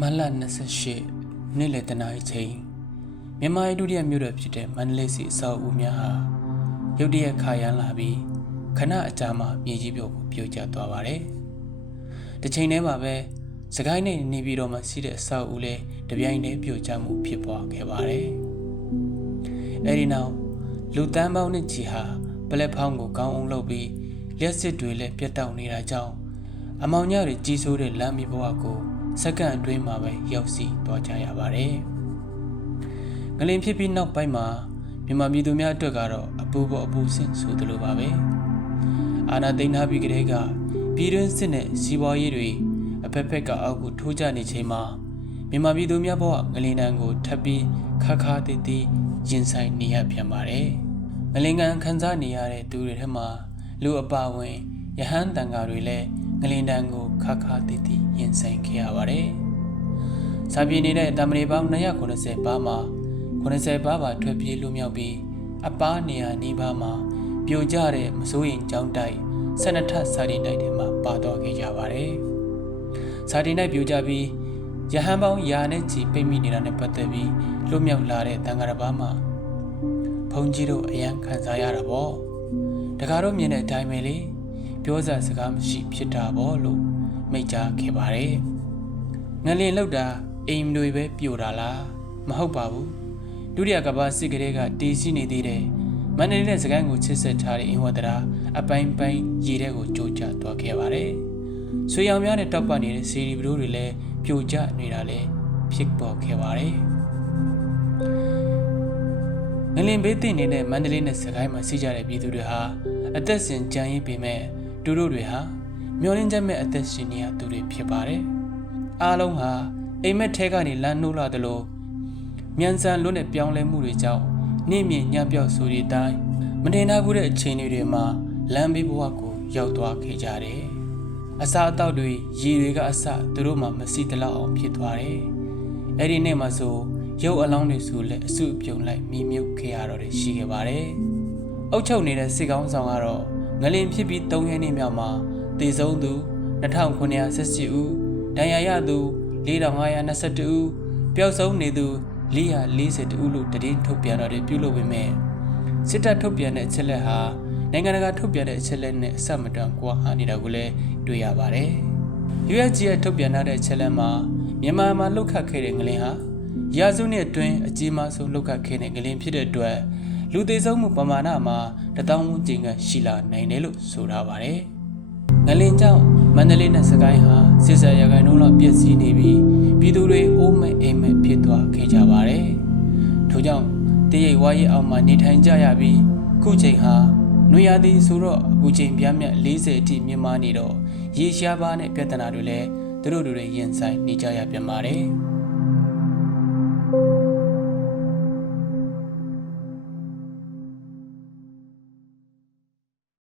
မလ28နေ့လယ်တနာရီချိန်မြန်မာရဲ့ဒုတိယမြို့တော်ဖြစ်တဲ့မန္တလေးစီအဆောက်အဦများဟာရုတ်တရက်ခါရမ်းလာပြီးခဏအကြာမှမြေကြီးပြုတ်ကိုပြိုကျသွားပါတယ်။တစ်ချိန်တည်းမှာပဲစကိုင်းနဲ့နေပြည်တော်မှာရှိတဲ့အဆောက်အဦလည်းတပြိုင်တည်းပြိုကျမှုဖြစ်ပွားခဲ့ပါတယ်။အဲဒီနောက်လူတန်းပေါင်းနဲ့ကြီးဟာပလက်ဖောင်းကိုကောင်းအောင်လုပ်ပြီးလျှက်စစ်တွေလည်းပြတ်တောက်နေတာကြောင့်အမောင်ညတွေကြီးစိုးတဲ့လမ်းမီဘဝကို စက္ကန့်အတွင်းမှာပဲရောက်စီသွားကြရပါတယ်။ငလင်ဖြစ်ပြီးနောက်ပိုင်းမှာမြန်မာပြည်သူများအတွက်ကတော့အပူပေါ်အပူဆင့်ဆိုသလိုပါပဲ။အာနာသိန်းထားပြီးကလေးကပြည်တွင်းစစ်နဲ့စီးပွားရေးတွေအဖက်ဖက်ကအောက်ကိုထိုးကျနေချိန်မှာမြန်မာပြည်သူများဘဝငလင်တန်းကိုထပ်ပြီးခါခါတီးတီးရင်ဆိုင်နေရပြန်ပါတယ်။ငလင်ကန်ခန်းစားနေရတဲ့သူတွေထဲမှာလူအပါဝင်ယဟန်တန်ဃာတွေလည်း ငလင်တန်းကိုခါခါတီးတီးရင်ဆိုင်ခဲ့ရပါတယ်။စာပြေနေတဲ့တမရီပေါင်း290ပါးမှာ90ပါးပါထွက်ပြေးလွမြောက်ပြီးအပားနေရာနီးပါးမှာပြိုကျတဲ့မစိုးရင်ကြောင်းတိုက်12ထပ်စာရီတိုက်တွေမှာပါတော်ခဲ့ကြပါတယ်။စာရီတိုက်ပြိုကျပြီးရဟန်းပေါင်းယာနဲ့ချီပိတ်မိနေတာနဲ့ပတ်သက်ပြီးလွမြောက်လာတဲ့တန်ဃာတစ်ပါးမှာဘုန်းကြီးတို့အယံခံစားရတာပေါ့။တကားတို့မြင်တဲ့အတိုင်းပဲလေ ပြောစရာစကားမရှိဖြစ်တာပေါ့လို့မိတ်ကြားခဲ့ပါတယ်။ငလင်လောက်တာအိမ်တွေပဲပြိုတာလားမဟုတ်ပါဘူး။ဒုတိယကမ္ဘာစစ်ကလေးကတည်ရှိနေသေးတယ်။မန္တလေးနဲ့စကိုင်းကိုချစ်ဆက်ထားတဲ့အင်ဝတ္တရာအပိုင်းပိုင်းရေထဲကိုကြိုးကျသွားခဲ့ပါတယ်။ဆွေရောင်များနဲ့တောက်ပနေတဲ့စီရီဘရိုးတွေလည်းပြိုကျနေတာလည်းဖြစ်ပေါ်ခဲ့ပါတယ်။ငလင်ဘေးတင်နေတဲ့မန္တလေးနဲ့စကိုင်းမှာစီးကြတဲ့ပြည်သူတွေဟာအသက်ရှင်ကြံရည်ပေမဲ့ သူတို့တွေဟာမျောလင်းချက်မဲ့အသက်ရှင်နေရသူတွေဖြစ်ပါတယ်။အားလုံးဟာအိမ်မက်ထဲကနေလမ်းနှိုးလာသလိုမြန်ဆန်လွတ်တဲ့ပြောင်းလဲမှုတွေကြောင့်နှိမ့်မြင့်ညံ့ပြော့ဆိုတဲ့အတိုင်းမတင်ထားဘူးတဲ့အချိန်တွေမှာလမ်းဘေးဘဝကိုရောက်သွားခဲ့ကြတယ်။အစာအသောက်တွေရေတွေကအစသူတို့မှမစီတလောက်အောင်ဖြစ်သွားတယ်။အဲ့ဒီနေ့မှဆိုရုပ်အလောင်းတွေဆိုလည်းအစုအပြုံလိုက်မိမြုပ်ခဲ့ရတော့ရှိခဲ့ပါတယ်။အုတ်ချုပ်နေတဲ့စစ်ကောင်းဆောင်ကတော့ ငလင်ဖြစ်ပြီး၃ရက်နေ့မြောက်မှာတည်ဆုံးသူ2918ဦးဒဏ်ရာရသူ4522ဦးပျောက်ဆုံးနေသူ440ဦးလို့တည်င်းထုတ်ပြန်တော်တွေပြုလုပ်ပေမဲ့စစ်တပ်ထုတ်ပြန်တဲ့အချက်လက်ဟာနိုင်ငံတကာထုတ်ပြန်တဲ့အချက်လက်နဲ့အဆက်မတန်ကွာဟနေတာကိုလည်းတွေ့ရပါတယ်။ USG ရဲ့ထုတ်ပြန်ထားတဲ့အချက်လက်မှာမြန်မာမှာလုတ်ခတ်ခဲ့တဲ့ငလင်ဟာရာစုနှစ်အတွင်းအကြီးမားဆုံးလုတ်ခတ်ခဲ့တဲ့ငလင်ဖြစ်တဲ့အတွက် လူသေးဆုံးမှုပမာဏမှာတထောင်ဝန်းကျင်ကရှိလာနိုင်တယ်လို့ဆိုထားပါတယ်။ငလင်ကြောင့်မန္တလေးနဲ့စကိုင်းဟာစစ်စရာခိုင်နှုန်းလောက်ပြည့်စည်နေပြီးပြည်သူတွေအိုးမဲ့အိမ်မဲ့ဖြစ်သွားခဲ့ကြပါတယ်။ထို့ကြောင့်တရိပ်ဝါးရဲ့အောက်မှာနေထိုင်ကြရပြီးခုချိန်ဟာနွေရာသီဆိုတော့အခုချိန်ပြားမြတ်40အထိမြင့်မားနေတော့ရေရှားပါးနဲ့ပြဿနာတွေလည်းသူတို့တွေရင်ဆိုင်နေကြရပြန်ပါတယ်။